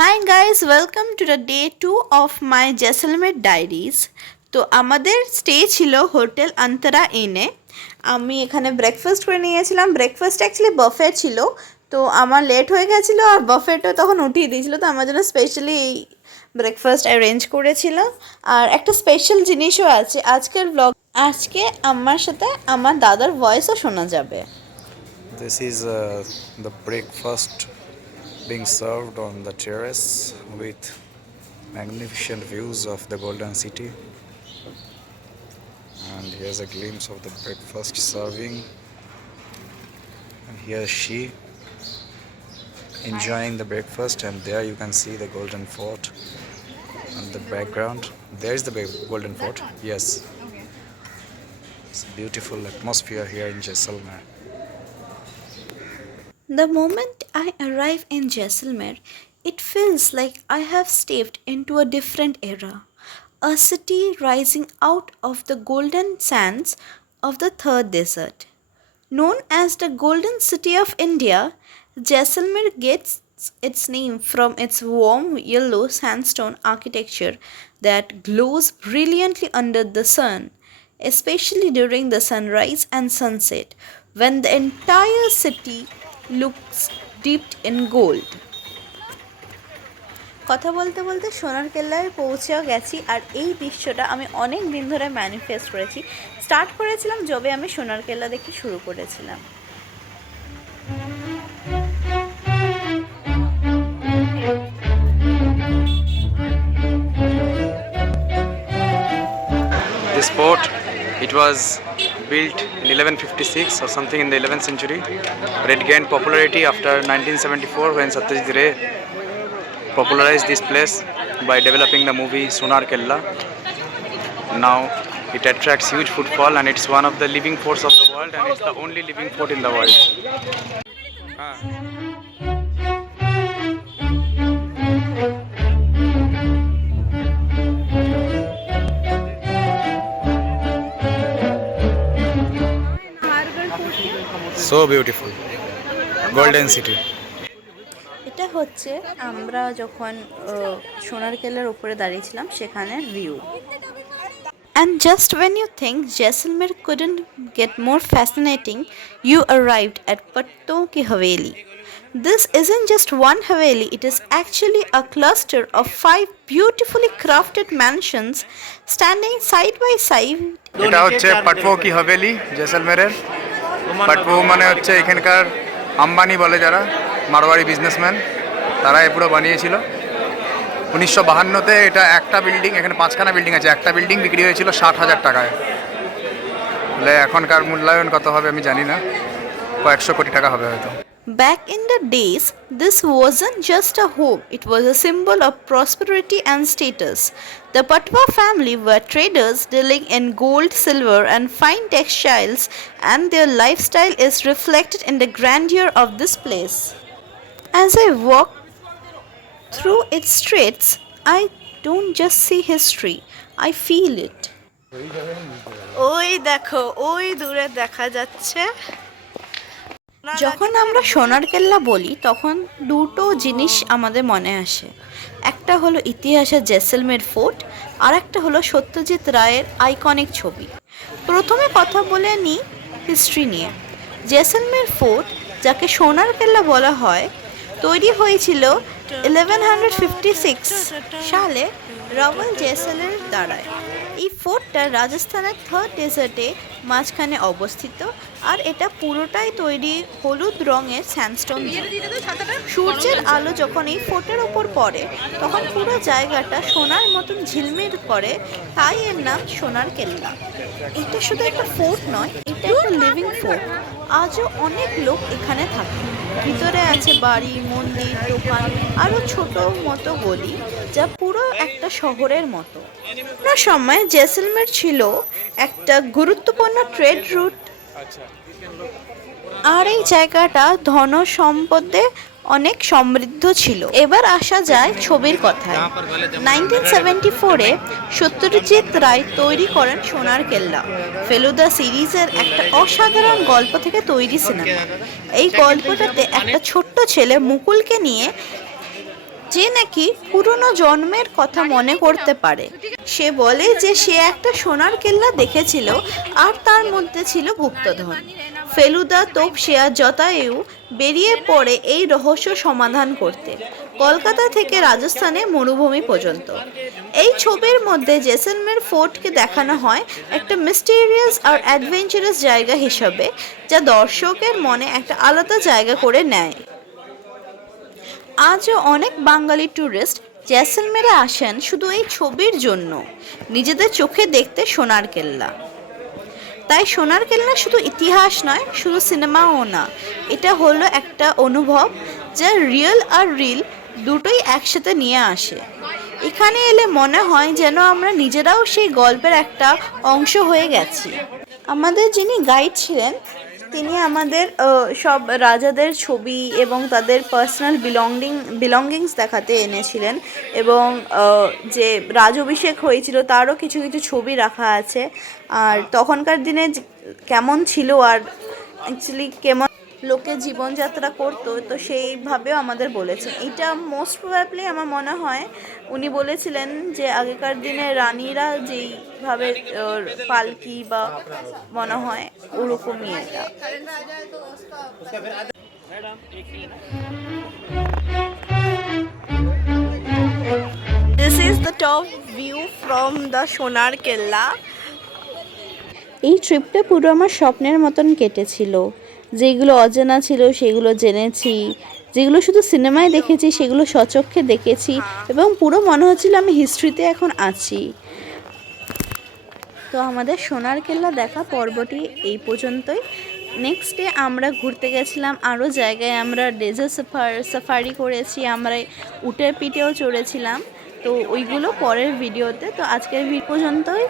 Hi guys, welcome to the day 2 of my Jaisalmer diaries. তো আমাদের stay ছিল hotel Antara ইনে। আমি এখানে ব্রেকফাস্ট করে নিয়েছিলাম। ব্রেকফাস্ট অ্যাকচুয়ালি বাফে ছিল, তো আমার লেট হয়ে গেছিলো আর বাফেটও তখন উঠিয়ে দিয়েছিলো, তো আমার জন্য স্পেশালি এই ব্রেকফাস্ট অ্যারেঞ্জ করেছিল। আর একটা স্পেশাল জিনিসও আছে আজকের ব্লগ। আজকে আমার সাথে আমার দাদার ভয়েসও শোনা যাবে। This is the breakfast being served on the terrace with magnificent views of the Golden City. And here's a glimpse of the breakfast serving. And here's she enjoying the breakfast, and there you can see the Golden Fort in the background. There's the Golden Fort. Yes. It's a beautiful atmosphere here in Jaisalmer. The moment I arrive in Jaisalmer, it feels like I have stepped into a different era. A city rising out of the golden sands of the third desert. Known as the Golden City of India, Jaisalmer gets its name from its warm yellow sandstone architecture that glows brilliantly under the sun, especially during the sunrise and sunset, when the entire city looks dipped in gold. কথা বলতে বলতে সোনার কেল্লায় পৌঁছেও গেছি, আর এই দৃশ্যটা আমি অনেক দিন ধরে ম্যানিফেস্ট করেছি। স্টার্ট করেছিলাম যবে আমি সোনার কেল্লা দেখে শুরু করেছিলাম। This fort, it was built in 1156 or something in the 11th century, but it gained popularity after 1974 when Satyajit Ray popularized this place by developing the movie Sonar Kella. Now it attracts huge footfall, and it's one of the living forts of the world, and it's the only living fort in the world. So beautiful. Golden City. এটা হচ্ছে আমরা যখন সোনার কেল্লার উপরে দাঁড়িয়েছিলাম সেখানের view. And just when you think Jaisalmer couldn't get more fascinating, you arrived at Patton Ki Haveli. This isn't just one Haveli, it is actually a cluster of 5 beautifully crafted mansions standing side by side. এটা হচ্ছে পাটপো কি হাভেলি জয়সলমেরের। পাটপো মানে হচ্ছে এখানকার আম্বানি বলে যারা Marwari businessman, তারা এ পুরো বানিয়েছিল 1952-তে। এটা একটা বিল্ডিং, এখানে 5খানা বিল্ডিং আছে, একটা বিল্ডিং বিক্রি হয়েছিল 60,000 টাকায়। তাহলে এখনকার মূল্যায়ন কত হবে আমি জানি না, কয়েকশো কোটি টাকা হবে হয়তো। Back in the days, this wasn't just a home, it was a symbol of prosperity and status. The Patwa family were traders dealing in gold, silver, and fine textiles, and their lifestyle is reflected in the grandeur of this place. As I walk through its streets, I don't just see history, I feel it. ওই দেখো, ওই দূরে দেখা যাচ্ছে। যখন আমরা সোনার কেল্লা বলি তখন দুটো জিনিস আমাদের মনে আসে। একটা হলো ইতিহাসের জেসলমের ফোর্ট, আর একটা হলো সত্যজিৎ রায়ের আইকনিক ছবি। প্রথমে কথা বলে নিই হিস্ট্রি নিয়ে। জেসলমের ফোর্ট, যাকে সোনার কেল্লা বলা হয়, তৈরি হয়েছিল 1156 সালে রাওয়াল জেসলের দ্বারায়। এই ফোর্টটা রাজস্থানের থার্ড ডেজার্টে মাঝখানে অবস্থিত, আর এটা পুরোটাই তৈরি হলুদ রঙের স্যান্ডস্টোন দিয়ে। সূর্যের আলো যখন এই ফোর্টের ওপর পড়ে তখন পুরো জায়গাটা সোনার মতন ঝিলমিল করে, তাই এর নাম সোনার কেল্লা। এটা শুধু একটা ফোর্ট নয়, এটা একটা লিভিং ফোর্ট। আজও অনেক লোক এখানে থাকে। ভিতরে আছে বাড়ি, মন্দির, দোকান, আরও ছোট মতো গলি, যা পুরো একটা শহরের মতো। কোনো সময় জেসলমের ছিল একটা গুরুত্বপূর্ণ ট্রেড রুট, আর এই জায়গাটা ধন সম্পদে অনেক সমৃদ্ধ ছিল। এবার আসা যায় ছবির কথায়। 1974-এ সত্যজিৎ রায় তৈরি করেন সোনার কেল্লা, ফেলুদা সিরিজের একটা অসাধারণ গল্প থেকে তৈরি সিনেমা। এই গল্পটাতে একটা ছোট্ট ছেলে মুকুলকে নিয়ে যে নাকি পুরনো জন্মের কথা মনে করতে পারে। সে বলে যে সে একটা সোনার কেল্লা দেখেছিল আর তার মধ্যে ছিল গুপ্তধন। ফেলুদা, তোপসে আর জটায়ু বেরিয়ে পড়ে এই রহস্য সমাধান করতে, কলকাতা থেকে রাজস্থানের মরুভূমি পর্যন্ত। এই ছবির মধ্যে জেসলমের ফোর্টকে দেখানো হয় একটা মিস্টিরিয়াস আর অ্যাডভেঞ্চারাস জায়গা হিসাবে, যা দর্শকের মনে একটা আলাদা জায়গা করে নেয়। আজও অনেক বাঙালি ট্যুরিস্ট জেসলমেরে আসেন শুধু এই ছবির জন্য, নিজেদের চোখে দেখতে সোনার কেল্লা। তাই সোনার কেল্লা শুধু ইতিহাস নয়, শুধু সিনেমাও না, এটা হলো একটা অনুভব যা রিয়েল আর রিল দুটোই একসাথে নিয়ে আসে। এখানে এলে মনে হয় যেন আমরা নিজেরাও সেই গল্পের একটা অংশ হয়ে গেছি। আমাদের যিনি গাইড ছিলেন তিনি আমাদের সব রাজাদের ছবি এবং তাদের পার্সোনাল বিলঙ্গিংস দেখাতে এনেছিলেন, এবং যে রাজ অভিষেক হয়েছিল তারও কিছু কিছু ছবি রাখা আছে, আর তখনকার দিনে কেমন ছিল আর অ্যাকচুয়ালি কেমন লোকে জীবনযাত্রা করতো, তো সেইভাবেও আমাদের বলেছেন। এটা মোস্ট প্রবাবলি আমার মনে হয় উনি বলেছিলেন যে আগেকার দিনে রানীরা যেইভাবে পালকি বা মনে হয় ওরকমই এটা। This is the top view from the সোনার কেল্লা। এই ট্রিপটা পুরো আমার স্বপ্নের মতন কেটেছিল। যেগুলো অজানা ছিল সেগুলো জেনেছি, যেগুলো শুধু সিনেমায় দেখেছি সেগুলো স্বচক্ষে দেখেছি, এবং পুরো মনে হচ্ছিল আমি হিস্ট্রিতে এখন আছি। তো আমাদের সোনার কেল্লা দেখা পর্বটি এই পর্যন্তই। নেক্সট ডে আমরা ঘুরতে গেছিলাম আরও জায়গায়, আমরা ডেজার্ট সাফারি করেছি, আমরা উটের পিঠেও চড়েছিলাম, তো ওইগুলো পরের ভিডিওতে। তো আজকের ভিডিও পর্যন্তই।